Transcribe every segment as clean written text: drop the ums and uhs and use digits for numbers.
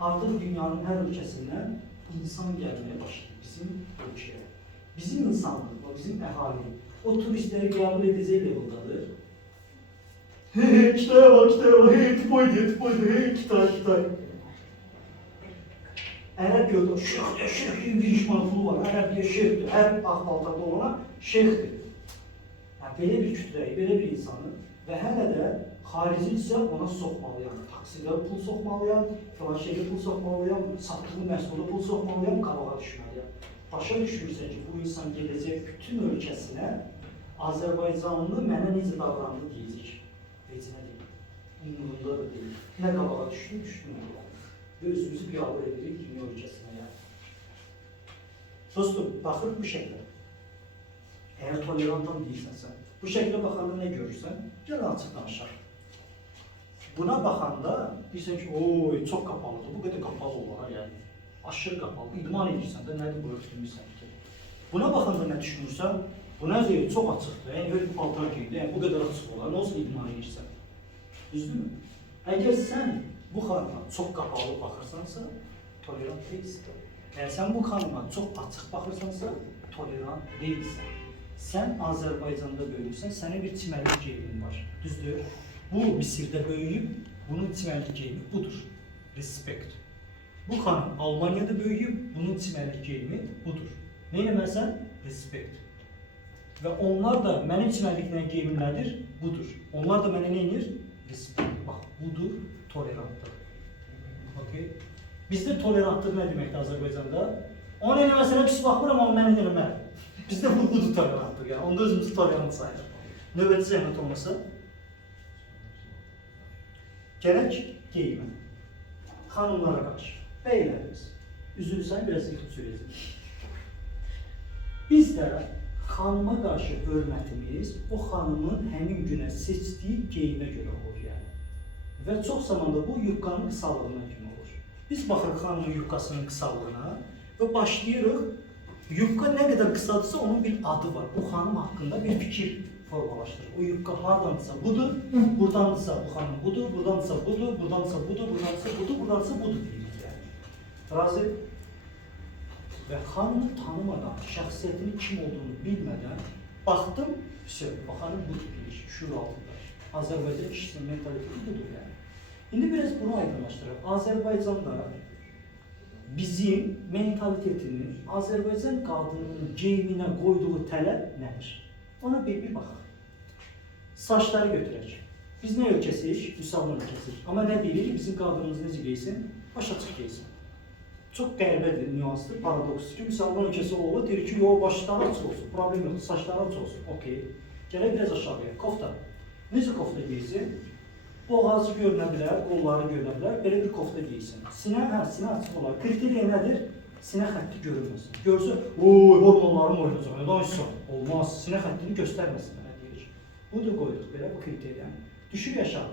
Artık dünyanın her ülkesinden insan gelmeye başladı bizim ülkeye. Bizim insanlık, bizim ehali, o turistleri kabul edeceği level'dadır. Hey, Kitay'a bak, hey, tıpoydu, hey, Kitay. Ərəb gördü, şeyh, İngiliz manfulu var, Ərəb diye şeyhdir, hər axbaltada olana şeyhdir. Yəni, belə bir kütləyi, belə bir insanı və hələ də xarici isə ona soxmalıyam, taksidə pul soxmalıyam, filan şeydə pul soxmalıyam, satdığı məhsulda pul soxmalıyam, qabağa düşməliyəm. Başa düşürsən ki, bu insan gedəcək bütün ölkəsinə Azərbaycanlı mənə necə davrandı deyəcək. Vecinə deyil, umurunda da deyil. Nə qabağa düşdüm və özümüzü qəbul edirik dünya ülkəsinə. Dostum, baxırıq bu şəklə. Əgər tolerantan deyirsənsə, bu şəklə baxanda nə görürsən? Gəl açıq danışaq. Buna baxanda deyirsən ki, oy, çox qapalıdır, bu qədər qapalı olar, yəni. Aşırı qapalı, idman edirsən də, nədir bu örtülmüşsən ki? Buna baxanda nə düşünürsən? Bu nədir? Çox açıqdır, yəni böyle bir paltar geydi, yəni bu qədər açıq olar, nə olsun idman edirsən? Düzdürmü? Əgər sən bu xanıma çox qapalı baxırsansa, tolerant deyilsən. Əgər sən bu xanıma çox açıq baxırsansa, tolerant deyilsən. Sən Azərbaycanda böyümüsən, sənin bir çimərlik geyimin var, düzdür? Bu Misirdə böyüyüb, bunun çimərlik geyimi budur, respekt. Bu xanım Almaniyada böyüyüb, bunun çimərlik geyimi budur. Nə eləməlisən? Respekt. Və onlar da mənim çimərliklə geyimim nədir? Budur. Onlar da mənə nə edir? Respekt. Bax, budur tolerantlıq. Okay. Bizdə tolerantlıq nə deməkdir Azərbaycanda? Onu eləməsənə pis baxmıram, amma mən eləmərəm. Bizdə budur tolerantlıq, yəni. Onda özümüzü tolerant sayılır. Növbəti zəhmət olmasa, gərək geyimə. Xanımlara qarşı. Beylərimiz. Üzülsən, biraz yıxıb sürəcək. Biz də xanıma qarşı hörmətimiz o xanımın həmin günə seçdiyi geyimə görə olur, yəni. Və çox zamanda bu yuqqanın qısalığına kimi olur. Biz baxırıq xanımın yuqqasının qısalığına və başlayırıq, yuqqa nə qədər qısadırsa onun bir adı var. O xanım haqqında bir fikir formalaşdırır. O yuqqa hardandırsa budur, buradanırsa bu xanım budur, buradanırsa budur, buradanırsa budur, buradanırsa budur, buradanırsa budur deyirik, yəni. Razı? Və xanımı tanımadan, şəxsiyyətinin kim olduğunu bilmədən baxdım, xanım budur deyirik, şuur altında. Azərbaycan kişisinin mentaliteti budur, yəni. İndi biraz bunu aydınlaşdıraq. Azərbaycanda bizim mentalitetinin Azərbaycan qadınının geyiminə qoyduğu tələb nədir? Ona bir baxaq. Saçları götürək. Biz nə ölkəsiyik? Müsəlman ölkəsiyik. Amma nə deyirik? Bizim qadınımız necə geysin? Baş açıq geysin. Çox qərbədir, nüansdır, paradoksdur ki, müsəlman ölkəsi oğlu deyir ki, yox, başları açıq olsun, problem yoxdur, saçları açıq olsun. Okey. Gələk biraz aşağıya. Kofta. Necə kofta geysin? Boğazı görünə bilər, qolları görünə bilər, belə bir kofta geysin. Sinə açıq olar. Kriteriya nədir? Sinə xətti görünməsin. Görsə, oy, hormonlarım oynayacaq, nə danışsan? Olmaz, sinə xəttini göstərməsin, mənə deyirik. Bunu da qoyduq belə, bu kriteriyanı. Düşür aşağı.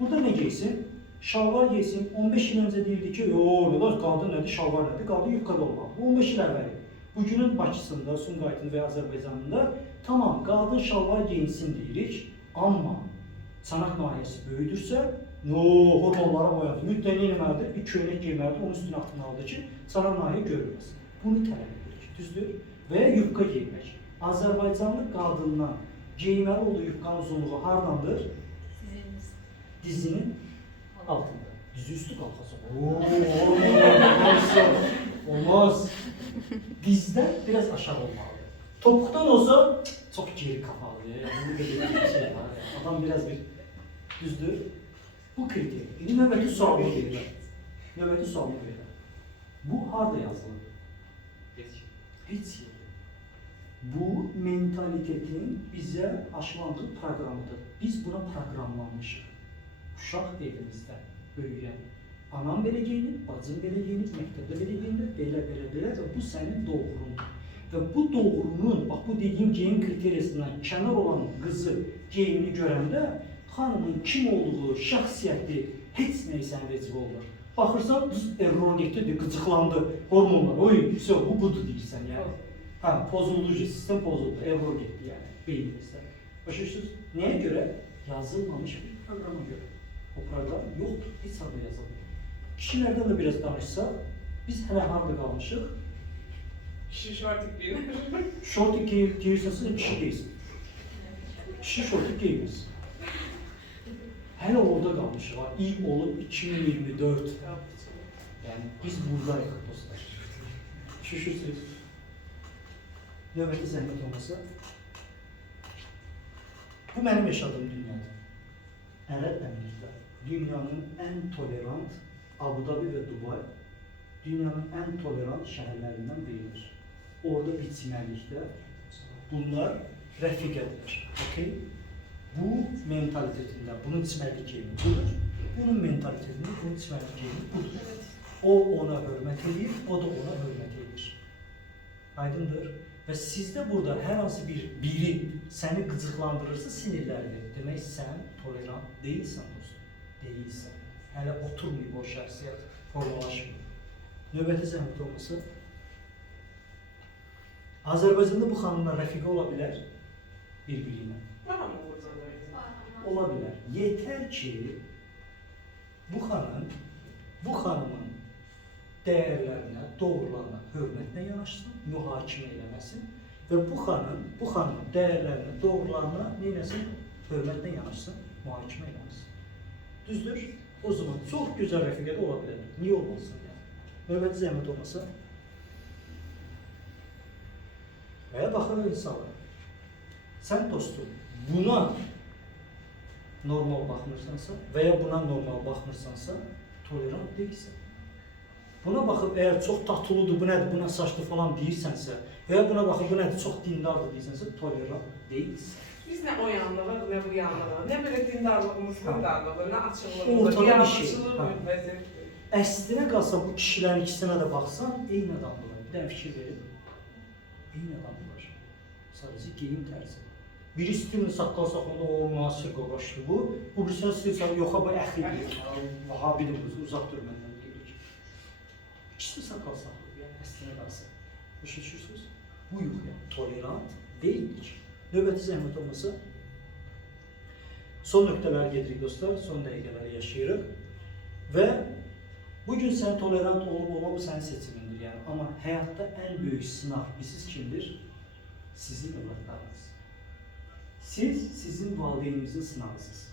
Burada nə geysin? Şalvar geysin. 15 il öncə deyildi ki, yox, qadın nədir, şalvar nədir? Qadın yuqqada olmalı. Bu 15 il əvvəli. Bugünün Bakısında, Sumqayıtında və Azərbaycanında tamam, qadın şalvar geyinsin deyirik, amma çanaq nahiyəsi böyüdürsə, hormonlara boyadı. Müddəyə nə eləməlidir? Bir köynək geyməlidir, onun üstünə atmalıdır ki, çanaq nahiyə görülməsin. Bunu tələb edirik, düzdür? Və ya yuqqa geymək. Azərbaycanlı qadından geyməli olduğu yuqqanın uzunluğu hardandır? Dizinin altında. Dizi üstü qalxasın. Olmaz. Dizdən biraz aşağı olmalıdır. Topuqdan olsa çox geri kapalıdır. Yəni, bu bir şey var. Adam biraz bir düzdür. Bu kriter. İndi növbəti sualını verirəm. Növbəti sualını verirəm. Bu harada yazılır? Heç yerdə. Bu mentalitetin bizə aşılandığı proqramıdır. Biz buna proqramlanmışıq. Uşaq evimizdə böyüyən. Anam belə geyinir, bacım belə geyinir, məktəbdə belə geyinir, belə və bu sənin doğrundur. Və bu doğrunun, bax bu dediyim geyim kriteriyasından kənar olan qızı geyimini görəndə xanımın kim olduğu, şəxsiyyəti heç nəysə vecib olur. Baxırsan, error getirdi, qıcıqlandı, hormonlar, oy, bu budur deyirsən, yəni. Pozuldu, sistem pozuldu, error getdi, yəni, beynimizdə. Başlayırsınız, nəyə görə? Yazılmamış bir proqrama görə. O proqram yoxdur, heç adı yazılmıyor. Kişilərdən də biraz danışsaq, biz hələ harada qalmışıq? Kişi şortik giyinir. Şortik giyirsənsə kişi deyilsin. Kişi şortik giymez. Hələ orada qalmışıq. İl olub 2024. Yəni biz buradayıq dostlar. Şüşürsünüz. Növbəti zəhmət olmasa, bu mənim yaşadığım dünyadır. Ərəb Əmirlikləri, dünyanın ən tolerant, Abu Dhabi və Dubai, dünyanın ən tolerant şəhərlərindən biridir. Orada biçmənlikdə bunlar rəfiqədir. Okay? Bu mentalitetində, bunun içməli geyimi budur. Bunun mentalitetində, bunun içməli geyimi budur. O ona hörmət edir, o da ona hörmət edir. Aydındır. Və sizdə burada hər hansı biri səni qıcıqlandırırsa sinirləridir. Demək sən tolerant deyilsən dostum. Deyilsən. Hələ oturmayıb o şəxsiyyət, formalaşmıyor. Növbəti zəhmət olması. Azərbaycanda bu xanımlar rəfiqə ola bilər bir-biri ilə. Var mı burada? Ola bilər. Yetər ki, bu xanımın dəyərlərinə, doğrularına, hörmətinə yanaşsın, mühakimə eləməsin və bu xanımın dəyərlərinə, doğrularına neyləsin, hörmətlə yanaşsın, mühakimə eləməsin. Düzdür? O zaman çox gözəl rəfiqədə ola bilər. Niyə olmasın? Yəni? Növbəti zəhmət olmasa və baxır insanlar. Sən dostum, buna normal baxmırsansa və ya buna normal baxmırsansa, tolerant deyilsən. Buna baxıb, əgər çox tatlıdır, bu nədir, buna saçlı falan deyirsənsə və ya buna baxıb, bu nədir, çox dindardır deyirsənsə, tolerant deyilsən. Biz nə o yanlığa, nə bu yanlığa, nə belə dindarlığımız, dindarlığı, nə açıqlığımız, ortada bir şey. vəziyyətdir. Əslinə qalsa bu kişilərin ikisine də baxsan, eyni adamdılar. Bir dənə fikir verin. Eyni adamdılar. Sadəcə geyim tərzi. Biri stilini saqqal saxlanda, o müasir qoqaşdı bu. Bu birisini stilini yoxa, bu əxidir. Vahabidir bu, uzaq dur məndən. İkisi saqqal saxlıyor, yəni əslinə qalsa. Başa düşürsünüz? Bu yox, yəni tolerant deyilik. Növbəti zəhmət olmasa, son nöqtələri gedirik dostlar, son dəqiqələri yaşayırıq. Və bugün sən tolerant olub-olma bu sənin seçimindir. Yəni. Amma həyatda ən böyük sınaq bilirsiniz kimdir? Sizin övladlarınız. Siz, sizin valideyninizin sınağısınız.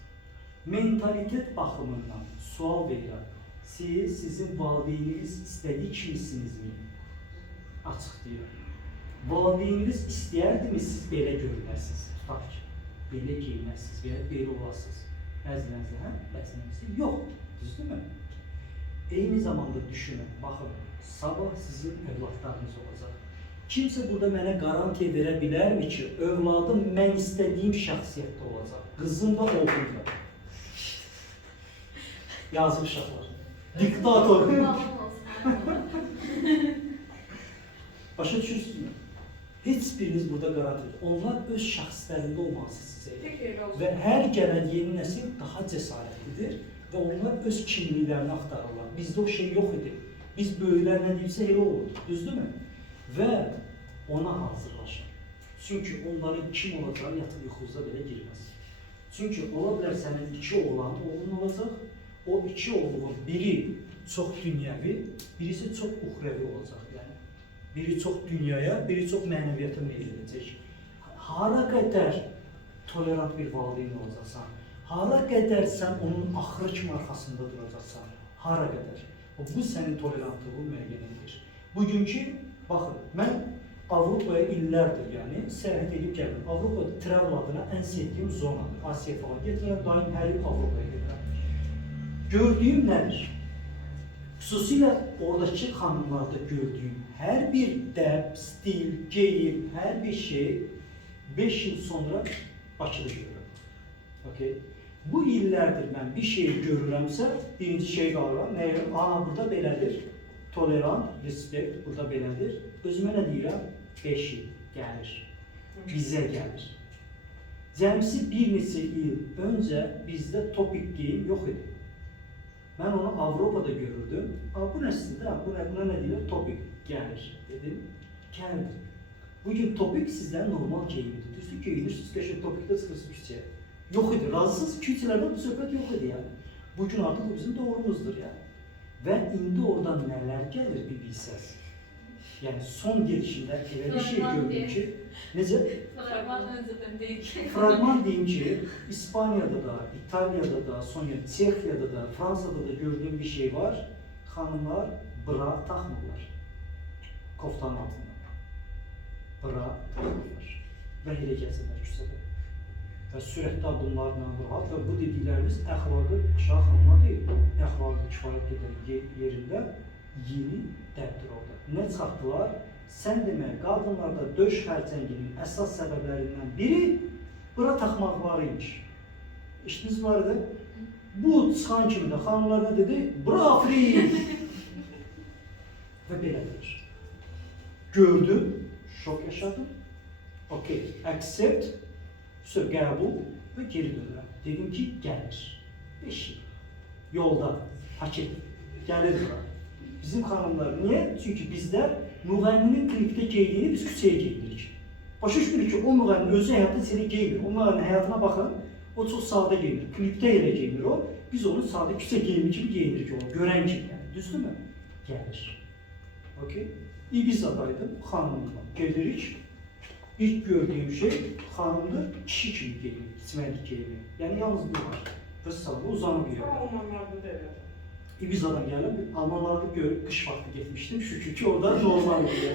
Mentalitet baxımından sual verirəm. Siz, sizin valideyniniz istədiyi kimisinizmi? Açıq deyirəm. Valideyniniz istəyərdimi siz belə görünəsiniz? Tutaq ki, belə geyinəsiniz və ya belə olasınız. Bəzilərinizi, hə? Bəzilərinizi yox. Düzdürmü? Eyni zamanda düşünün, baxın, sabah sizin övladlarınız olacaq. Kimsə burada mənə garantiya verə bilərmi ki, övladım mən istədiyim şəxsiyyətdə olacaq. Qızım da, oğlum da. Yazıq uşaqlar. Diktator. Başa düşürsünüz mü? Heç biriniz burada garanti edir. Onlar öz şəxslərində olmağı sizə edir. Və hər gələn yeni nəsil daha cəsarətlidir və onlar öz kimliklərini axtarırlar. Bizdə o şey yox idi. Biz böyüklər nə deyirsə elə olurdu, düzdürmü? Və ona hazırlaşın. Çünki onların kim olacağı yatıb yuxunuza belə girməz. Çünki ola bilər sənin iki oğlan oğlun olacaq. O iki oğlunun biri çox dünyəvi, birisi çox uxrəvi olacaq. Yəni, biri çox dünyaya, biri çox mənəviyyata meyil edəcək. Hara qədər tolerant bir valideyn olacaqsan, hara qədər sən onun axırı kimi arxasında duracaqsan, hara qədər. Bu sənin tolerantlığın müəyyən edir. Bugünkü, baxın, mən Avropaya illərdir, yəni səyahət edib gəldim. Avropada travel adına ən sevdiyim zonadır. Asiya falan getirirəm, daim hər il Avropaya gedirəm. Gördüyüm nədir? Xüsusilə oradakı xanımlarda gördüyüm hər bir dəb, stil, geyim, hər bir şey 5 il sonra Bakıda görürəm. Okay. Bu illərdir mən bir şey görürəmsə, birinci şey qalıram, nə edirəm? Burada belədir, tolerant, respekt, burada belədir. Özümə nə deyirəm? 5 il gəlir, bizə gəlir. Cəmsi bir neçə il öncə bizdə topik geyim yox idi. Mən onu Avropada görürdüm. Bu nəsildə, buna nə deyirlər? Topik gəlir, dedim. Gəlir. Bugün topik sizdən normal geyimidir. Düzdür, geyinirsiniz, qəşəng topikdə çıxırsınız küçəyə. Yox idi, razısınız, küçələrdə bu söhbət yox idi yəni. Bugün artıq bu bizim doğrumuzdur yəni. Və indi oradan nələr gəlir bir bilsəz. Yəni son gedişində elə bir şey gördüm ki, necə? Fragman önceden değil ki. Fragman deyim ki, İspaniyada da, İtalyada da, sonra Çexiyada da, Fransada da gördüyüm bir şey var. Xanımlar bra taxmırlar. Koftanın altında. Bra taxmırlar. Və elə gəzirlər küçədə. Və sürətli addımlarla rahat və bu dediklərimiz əxlaqı aşağı xanımlar deyil. Əxlaqı kifayət qədər yerində yeni dəbdir orada. Nə çıxartdılar? Sən demək, qadınlarda döş xərçənginin əsas səbəblərindən biri bura taxmaqları imiş. İşiniz var idi. Bu çıxan kimi də xanımlar nə dedi? Bra free! Və belədir. Gördüm, şok yaşadım. Okey, accept, qəbul və geri dönürəm. Dedim ki, gəlir. 5 il. Yolda, paket, gəlir bura. Bizim xanımlar niyə? Çünki bizlər müğənninin klipdə geydiyini biz küçəyə geydirik. Başa düşmürük ki, o müğənnin özü həyatda seni geymir. O müğənninin həyatına baxın, o çox sadə geyinir. Klipdə yerə geymir o. Biz onu sadə küçə geyimi kimi geyinirik onu, görən kimi yəni. Düzdürmü? Gəlir. Okey? İbizadaydım, xanımla gelirik. İlk gördüyüm şey xanımdır, kişi kimi geyinir, içməlik geyimi. Yəni yalnız bu var. Vəssalam, uzanıb yerə. Almanlarda da elə. İbizadan gəlib, Almanlarda görüb qış vaxtı getmişdim. Şükür ki, orada normal idi.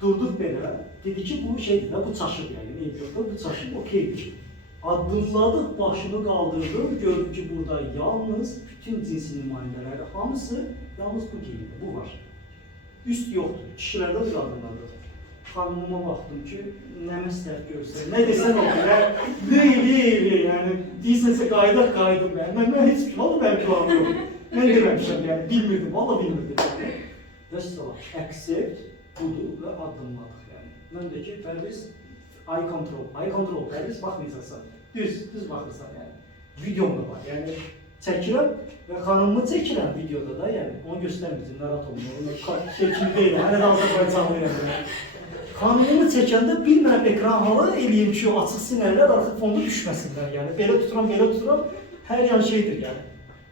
Durduq belə, dedi ki, bu şeydir də, bu çaşır yəni. Neydi bu çaşır, okeydir. Addımladıq, başını qaldırdım, gördüm ki, burada yalnız bütün cinsin nümayəndələri, hamısı yalnız bu geyimdir, bu var. Üst yoxdur, kişilərdə bu qadınlardır. Xanımıma baxdım ki, nə məsləhət görsən, nə desən olur, deyil, yəni, deyirsənsə qaydım mən. Mən heç kim, valla mənim planım yox. Mən deməmişəm, yəni, bilmirdim, valla bilmirdim. Vəssalam, accept budur və addımladıq, yəni. Mən də ki, Pərviz, eye control, Pərviz, baxmayacaqsan, düz baxırsan, yəni. Videom da var, yəni, çəkirəm və xanımımı çəkirəm videoda da, yəni, onu göstərməyəcəm, narahat olma, onu şəkil deyil, hələ də Azərbaycanlıyam. Xanımımı çəkəndə bilmirəm ekran halı eləyim ki, o açıq sinərlər artıq fonda düşməsinlər, yəni, belə tuturam, hər yan şeydir, yəni,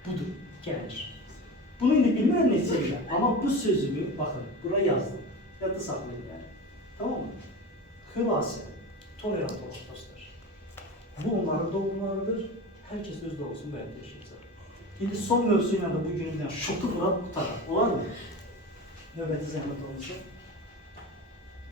budur, gəlir. Bunu indi bilmirəm neçə ilə, amma bu sözümü, baxın, bura yazdım, yadda saxlayın, yəni, tamam mı? Xülasə, tolerant olaq dostlar. Bu onların doğumlarıdır, hər kəs öz doğusunu bəyəndə yaşayacaq. İndi son mövzu ilə də bu günündən şotu vuraq qutaraq, olar mı? Növbəti zəhmət olacaq.